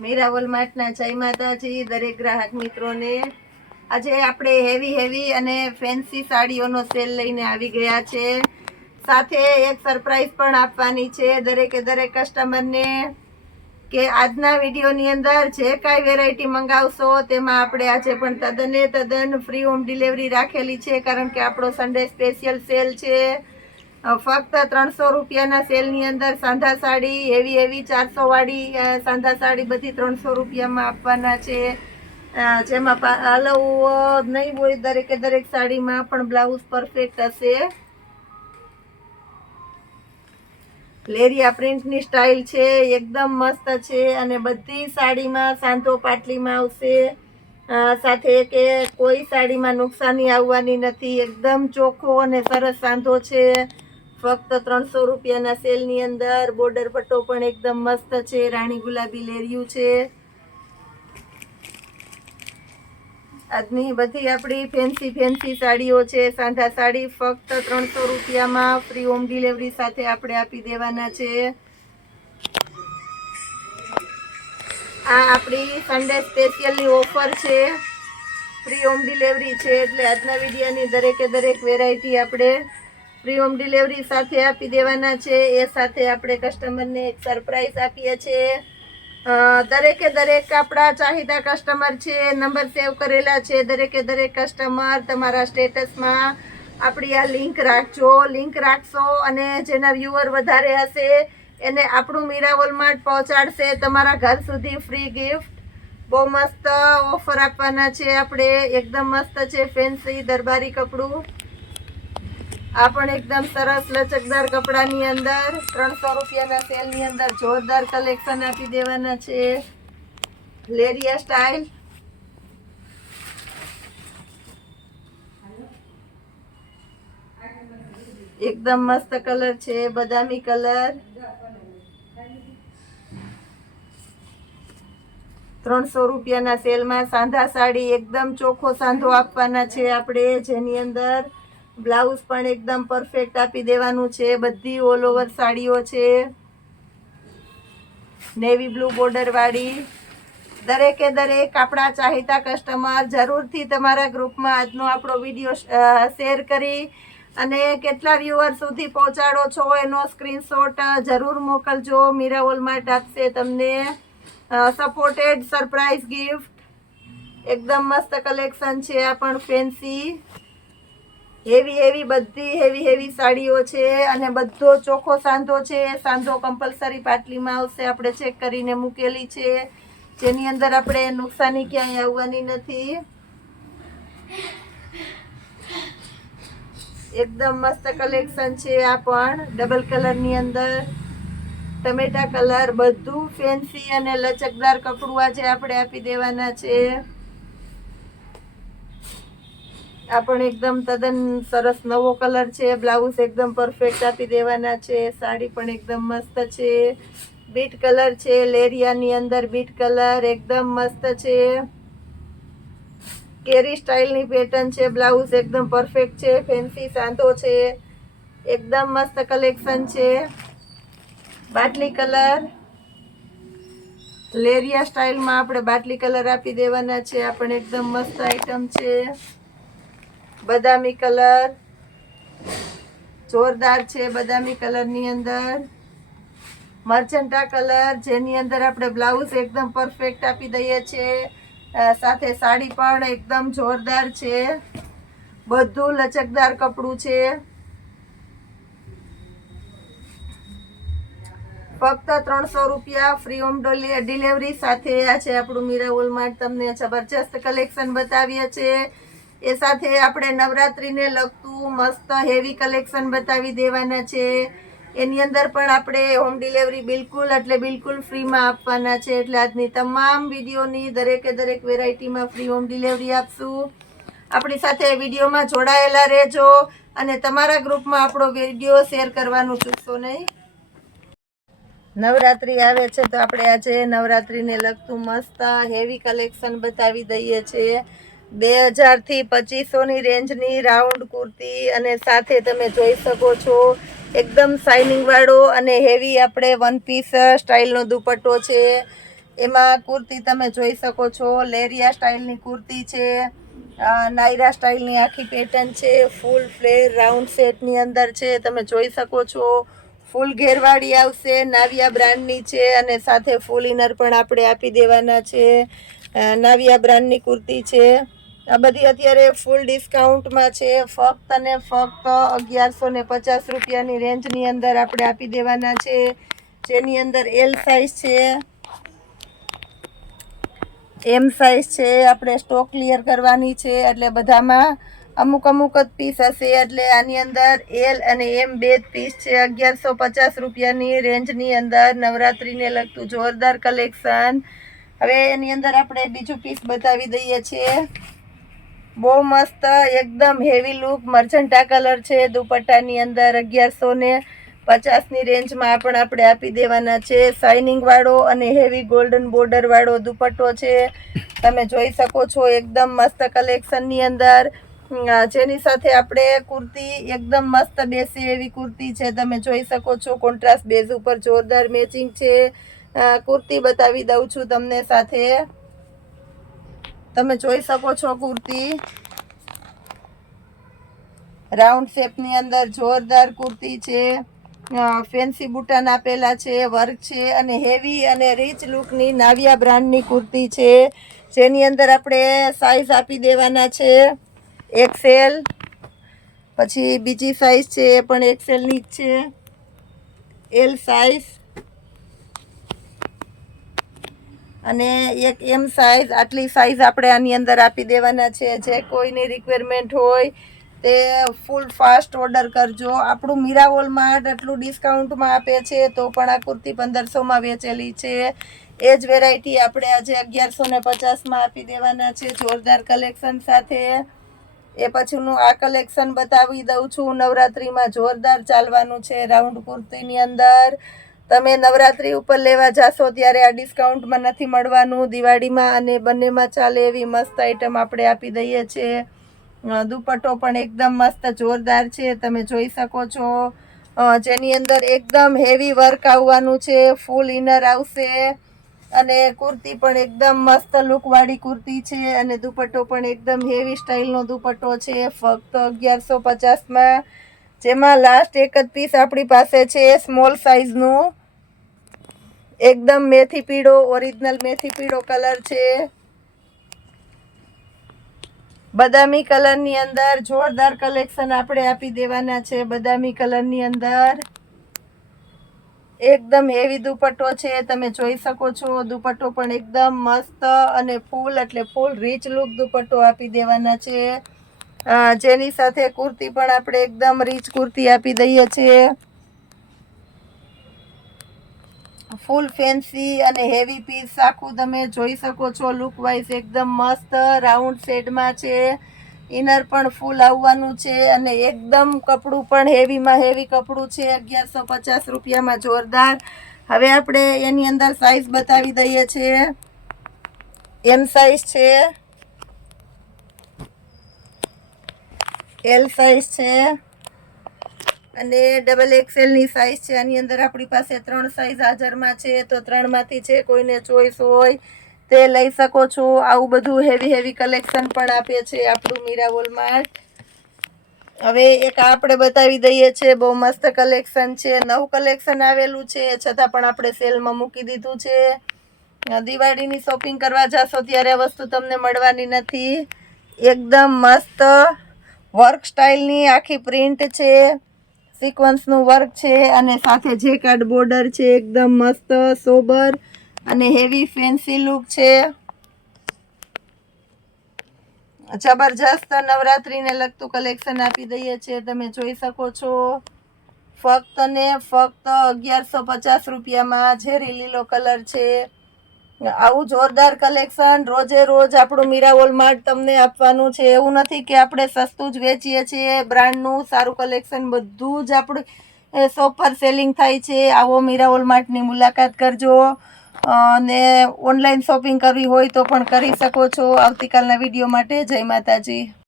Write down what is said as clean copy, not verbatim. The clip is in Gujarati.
મીરાવોલ માર્ટના જય માતાજી દરેક ગ્રાહક મિત્રોને। આજે આપણે હેવી અને ફેન્સી સાડીઓનો સેલ લઈને આવી ગયા છે। સાથે એક સરપ્રાઈઝ પણ આપવાની છે દરેકે દરેક કસ્ટમરને કે આજના વિડીયોની અંદર જે કાંઈ વેરાયટી મંગાવશો તેમાં આપણે આજે પણ તદ્દન ફ્રી હોમ ડિલિવરી રાખેલી છે, કારણ કે આપણો સન્ડે સ્પેશિયલ સેલ છે। ફક્ત 300 રૂપિયાના સેલની અંદર સાંધા સાડી હેવી 400 વાળી સાંધા સાડી બધી 300 રૂપિયામાં આપવાના છે, જેમાં હલવું નહીં હોય દરેકે દરેક સાડીમાં પણ બ્લાઉઝ પરફેક્ટ હશે। લેરિયા પ્રિન્ટની સ્ટાઇલ છે, એકદમ મસ્ત છે અને બધી સાડીમાં સાંધો પાટલીમાં આવશે। સાથે કે કોઈ સાડીમાં નુકસાની આવવાની નથી, એકદમ ચોખ્ખો અને સરસ સાંધો છે। ફક્ત 300 રૂપિયાના સેલની અંદર બોર્ડર પટ્ટો પણ એકદમ મસ્ત છે, રાણી ગુલાબી લેરિયું છે। આજની બધી આપણી ફેન્સી સાડીઓ છે, સાંધા સાડી ફક્ત 300 રૂપિયામાં ફ્રી હોમ ડિલિવરી સાથે આપણે આપી દેવાના છે। આ આપણી સન્ડે સ્પેશિયલની ઓફર છે, ફ્રી હોમ ડિલિવરી છે, એટલે આજના વિડીયોની દરેકે દરેક વેરાયટી આપણે ફ્રી હોમ ડિલિવરી સાથે આપી દેવાના છે। એ સાથે આપણે કસ્ટમરને એક સરપ્રાઈઝ આપીએ છીએ। દરેકે દરેક આપણા ચાહિદા કસ્ટમર છે, નંબર સેવ કરેલા છે। દરેકે દરેક કસ્ટમર તમારા સ્ટેટસમાં આપણી આ લિંક રાખશો અને જેના વ્યુઅર વધારે હશે એને આપણું મીરાવોલ માર્ટ પહોંચાડશે તમારા ઘર સુધી ફ્રી ગિફ્ટ। બહુ મસ્ત ઓફર આપવાના છે આપણે, એકદમ મસ્ત છે ફેન્સી દરબારી કપડું। આ પણ એકદમ સરસ લચકદાર કપડાની અંદર 300 રૂપિયાના સેલની અંદર જોરદાર કલેક્શન આપી દેવાના છે। લેરિયા સ્ટાઇલ એકદમ મસ્ત કલર છે, બદામી કલર। 300 રૂપિયાના સેલમાં સાંધા સાડી એકદમ ચોખ્ખો સાંધો આપવાના છે આપણે, જેની અંદર બ્લાઉઝ પણ એકદમ પરફેક્ટ આપી દેવાનું છે। બધી ઓલ ઓવર સાડીઓ છે, નેવી બ્લુ બોર્ડર વાળી। દરેકે દરેક આપણા ચાહિતા કસ્ટમર જરૂરથી તમારા ગ્રુપમાં આજનો આપણો વિડીયો શેર કરી અને કેટલા વ્યુઅર સુધી પહોંચાડો છો એનો સ્ક્રીનશોટ જરૂર મોકલજો। મીરાવોલ માર્ટ આપશે તમને સપોર્ટેડ સરપ્રાઈઝ ગિફ્ટ। એકદમ મસ્ત કલેક્શન છે, આ પણ ફેન્સી બધી હેવી સાડીઓ છે અને બધો ચોખ્ખો સાંધો છે। સાંધો કમ્પલસરી પાટલીમાં આવશે, આપણે ચેક કરીને મૂકેલી છે, જેની અંદર આપણે નુકસાની ક્યાંય આવવાની નથી। એકદમ મસ્ત કલેક્શન છે, આ પણ ડબલ કલરની અંદર ટમેટા કલર, બધું ફેન્સી અને લચકદાર કપડું આજે આપણે આપી દેવાના છે। આ પણ એકદમ તદ્દન સરસ નવો કલર છે, બ્લાઉઝ એકદમ પરફેક્ટ આપી દેવાના છે। સાડી પણ એકદમ મસ્ત છે, બીટ કલર છે, લેરિયાની અંદર બીટ કલર એકદમ મસ્ત છે। કેરી સ્ટાઇલની પેટર્ન છે, બ્લાઉઝ એકદમ પરફેક્ટ છે, ફેન્સી સાંધો છે, એકદમ મસ્ત કલેક્શન છે। બાટલી કલર લેરિયા સ્ટાઇલમાં આપણે બાટલી કલર આપી દેવાના છે, આ પણ એકદમ મસ્ત આઈટમ છે। બદામી કલર જોરદાર છે, બદામી કલરની અંદર મર્ચન્ટા કલર, જેની અંદર આપણે બ્લાઉઝ એકદમ પરફેક્ટ આપી દઈએ છીએ, સાથે સાડી પણ એકદમ જોરદાર છે, બધું લચકદાર કપડું છે। ફક્ત 300 રૂપિયા ફ્રી હોમ ડિલિવરી સાથે આજે આપણું મીરાવોલ માર્ટ તમને જબરજસ્ત કલેક્શન બતાવીએ છીએ। એ સાથે આપણે નવરાત્રીને લગતું મસ્ત હેવી કલેક્શન બતાવી દેવાના છે, એની અંદર પણ આપણે હોમ ડિલિવરી બિલકુલ ફ્રીમાં આપવાના છે। એટલે આજની તમામ વિડીયોની દરેકે દરેક વેરાયટીમાં ફ્રી હોમ ડિલિવરી આપશું। આપણી સાથે વિડીયોમાં જોડાયેલા રહેજો અને તમારા ગ્રુપમાં આપણો વિડીયો શેર કરવાનું ચૂકશો નહીં। નવરાત્રી આવે છે તો આપણે આજે નવરાત્રીને લગતું મસ્ત હેવી કલેક્શન બતાવી દઈએ છીએ। 2000 થી 2500ની રેન્જની રાઉન્ડ કુર્તી અને સાથે તમે જોઈ શકો છો એકદમ શાઇનિંગ વાળો અને હેવી આપણે વન પીસ સ્ટાઇલનો દુપટ્ટો છે। એમાં કુર્તી તમે જોઈ શકો છો, લેરિયા સ્ટાઇલની કુર્તી છે, નાયરા સ્ટાઇલની આખી પેટર્ન છે, ફૂલ ફ્લેર રાઉન્ડ સેટની અંદર છે, તમે જોઈ શકો છો. ફૂલ ઘેરવાળી આવશે, નાવિયા બ્રાન્ડની છે અને સાથે ફૂલ ઇનર પણ આપણે આપી દેવાના છે. નાવિયા બ્રાન્ડની કુર્તી છે. આ બધી અત્યારે ફૂલ ડિસ્કાઉન્ટમાં છે. ફક્ત અને ફક્ત 1150 રૂપિયાની રેન્જની અંદર આપણે આપી દેવાના છે, જેની અંદર એલ સાઇઝ છે, એમ સાઇઝ છે. આપણે સ્ટોક ક્લિયર કરવાની છે, એટલે બધામાં અમુક જ પીસ હશે, એટલે આની અંદર એલ અને એમ બે જ પીસ છે. 1150 રૂપિયાની રેન્જની અંદર નવરાત્રિને લગતું જોરદાર કલેક્શન. હવે એની અંદર આપણે બીજું પીસ બતાવી દઈએ છીએ. બહુ મસ્ત એકદમ હેવી લુક મર્જન્ટા કલર છે. દુપટ્ટાની અંદર 1150ની રેન્જમાં પણ આપણે આપી દેવાના છે. શાઇનિંગ વાળો અને હેવી ગોલ્ડન બોર્ડર વાળો દુપટ્ટો છે, તમે જોઈ શકો છો. એકદમ મસ્ત કલેક્શનની અંદર, જેની સાથે આપણે કુર્તી એકદમ મસ્ત બેસે એવી કુર્તી છે, તમે જોઈ શકો છો. કોન્ટ્રાસ્ટ બેઝ ઉપર જોરદાર મેચિંગ છે. કુર્તી બતાવી દઉં છું તમને સાથે, તમે જોઈ શકો છો. કુર્તી રાઉન્ડ શેપની અંદર જોરદાર કુર્તી છે. ફેન્સી બુટાન આપેલા છે, વર્ક છે અને હેવી અને રીચ લુકની નાવિયા બ્રાન્ડની કુર્તી છે, જેની અંદર આપણે સાઈઝ આપી દેવાના છે એક્સેલ. પછી બીજી સાઈઝ છે એ પણ એક્સેલની જ છે, એલ સાઈઝ અને એક એમ સાઈઝ. આટલી સાઈઝ આપણે આની અંદર આપી દેવાના છે. જે કોઈની રિક્વાયરમેન્ટ હોય તે ફૂલ ફાસ્ટ ઓર્ડર કરજો. આપણું મીરાવોલ માર્ટ આટલું ડિસ્કાઉન્ટમાં આપે છે, તો પણ આ કુર્તી 1500માં વેચેલી છે. એ જ વેરાયટી આપણે આજે 1150માં આપી દેવાના છે, જોરદાર કલેક્શન સાથે. એ પછીનું આ કલેક્શન બતાવી દઉં છું. નવરાત્રિમાં જોરદાર ચાલવાનું છે રાઉન્ડ કુર્તીની અંદર. તમે નવરાત્રિ ઉપર લેવા જાશો ત્યારે આ ડિસ્કાઉન્ટમાં નથી મળવાનું. દિવાળીમાં અને બંનેમાં ચાલે એવી મસ્ત આઈટમ આપણે આપી દઈએ છીએ. દુપટ્ટો પણ એકદમ મસ્ત જોરદાર છે, તમે જોઈ શકો છો. જેની અંદર એકદમ હેવી વર્ક આવવાનું છે, ફૂલ ઇનર આવશે અને કુર્તી પણ એકદમ મસ્ત લુકવાળી કુર્તી છે અને દુપટ્ટો પણ એકદમ હેવી સ્ટાઇલનો દુપટ્ટો છે. ફક્ત 1150માં, જેમાં લાસ્ટ એક જ પીસ આપણી પાસે છે સ્મોલ સાઇઝનું. એકદમ મેથી પીળો, ઓરિજિનલ મેથી પીળો કલર છે. બદામી કલરની અંદર જોરદાર કલેક્શન આપણે આપી દેવાના છે. બદામી કલરની અંદર એકદમ હેવી દુપટ્ટો છે, તમે જોઈ શકો છો. દુપટ્ટો પણ એકદમ મસ્ત અને ફૂલ એટલે ફૂલ રીચ લુક દુપટ્ટો આપી દેવાના છે. જેની સાથે કુર્તી પણ આપણે એકદમ રીચ કુર્તી આપી દઈએ છીએ. ફૂલ ફેન્સી અને હેવી પીસ આખું તમે જોઈ શકો છો. લુક વાઇઝ એકદમ મસ્ત રાઉન્ડ શેડમાં છે. ઇનર પણ ફૂલ આવવાનું છે અને એકદમ કપડું પણ હેવીમાં હેવી કપડું છે. 1150 રૂપિયામાં જોરદાર. હવે આપણે એની અંદર સાઈઝ બતાવી દઈએ છીએ. એમ સાઈઝ છે, એલ સાઈઝ છે અને ડબલ એક્સેલની સાઈઝ છે. આની અંદર આપણી પાસે 3 સાઈઝ હાજરમાં છે, તો 3માંથી જે કોઈને ચોઈસ હોય તે લઈ શકો છો. આવું બધું હેવી કલેક્શન પણ આપે છે આપણું મીરાવોલ માર્ટ. હવે એક આપણે બતાવી દઈએ છીએ, બહુ મસ્ત કલેક્શન છે. નવું કલેક્શન આવેલું છે, છતાં પણ આપણે સેલમાં મૂકી દીધું છે. દિવાળીની શોપિંગ કરવા જશો ત્યારે આ વસ્તુ તમને મળવાની નથી. એકદમ મસ્ત વર્ક સ્ટાઇલની આખી પ્રિન્ટ છે, સિક્વન્સનું વર્ક છે અને સાથે જેકાર્ડ બોર્ડર છે. એકદમ મસ્ત સોબર અને હેવી ફેન્સી લુક છે. જબરજસ્ત નવરાત્રિને લગતું કલેક્શન આપી દઈએ છીએ, તમે જોઈ શકો છો. ફક્ત ને ફક્ત 1150 રૂપિયામાં ઝેરી લીલો કલર છે. આવું જોરદાર કલેક્શન રોજે રોજ આપણું મીરાવોલ માર્ટ તમને આપવાનું છે. એવું નથી કે આપણે સસ્તું જ વેચીએ છીએ. બ્રાન્ડનું સારું કલેક્શન બધું જ આપણે શોપ પર સેલિંગ થાય છે. આવો મીરાવોલ માર્ટની મુલાકાત કરજો અને ઓનલાઈન શોપિંગ કરવી હોય તો પણ કરી શકો છો. આવતીકાલના વિડીયો માટે જય માતાજી.